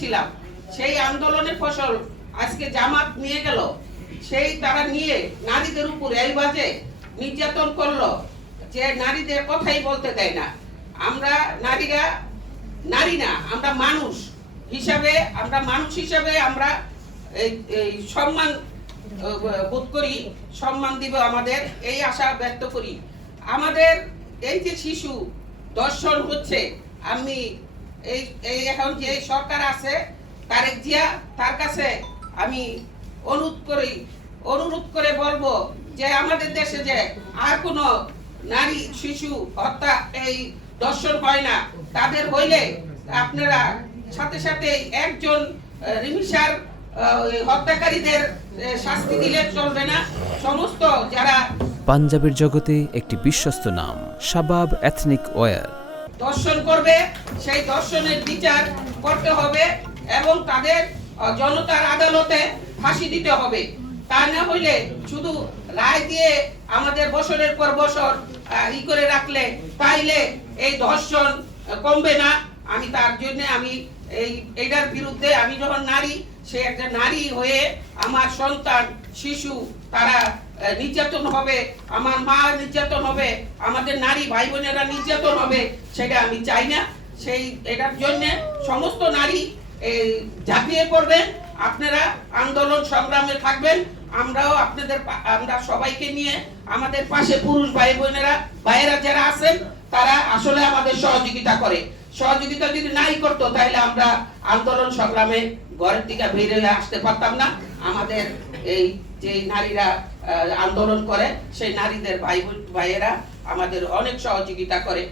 ছিলাম, সেই আন্দোলনের ফসল আজকে জামাত নিয়ে গেল। সেই তারা নিয়ে নারীদের উপর এইভাবে নির্যাতন করলো যে নারীদের কথাই বলতে দেয় না। আমরা নারীরা নারী না, আমরা মানুষ হিসাবে আমরা এই সম্মান বোধ করি, সম্মান দিব আমাদের, এই আশা ব্যক্ত করি। আমাদের এই যে শিশু দর্শন হচ্ছে, আমি এই এখন যে সরকার আছে তারেক জিয়া, তার কাছে আমি অনুরোধ করে বলবো যে আমাদের দেশে যে আর কোনো নারী শিশু হত্যা এই দর্শন হয় না, তাদের হইলে আপনারা সাথে সাথে একজন রিমিশার হত্যাকারীদের শাস্তি দিলে চলবে না। সমস্ত যারা পাঞ্জাবের জগতে একটি বিশ্বস্ত নাম শাবাব এথনিক ওয়্যার দর্শন করবে, সেই দর্শনের বিচার করতে হবে এবং তাদের জনতার আদালতে ফাঁসি দিতে হবে। তা না হইলে শুধু রায় দিয়ে আমাদের বছরের পর বছর ই করে রাখলে তাইলে এই ধর্ষণ কমবে না। আমি তার জন্য এইটার বিরুদ্ধে, আমি যখন নারী, সে একটা নারী হয়ে আমার সন্তান শিশু তারা নির্যাতন হবে, আমার মা নির্যাতন হবে, আমাদের নারী ভাই বোনেরা নির্যাতন হবে, সেটা আমি চাই না। এটার জন্য সমস্ত নারী ঝাঁপিয়ে পড়বেন, আপনারা আন্দোলন সংগ্রামে থাকবেন। আমরা সবাইকে নিয়ে আমাদের পাশে পুরুষ ভাই ভাইয়েরা যারা আছেন তারা আসলে আমাদের সহযোগিতা যদি নাই করতো তাহলে আমরা আন্দোলন সংগ্রামে ঘরের থেকে বেরিয়ে আসতে পারতাম না। আমাদের এই যে নারীরা আন্দোলন করে, সেই নারীদের ভাইয়েরা আমাদের অনেক সহযোগিতা করে।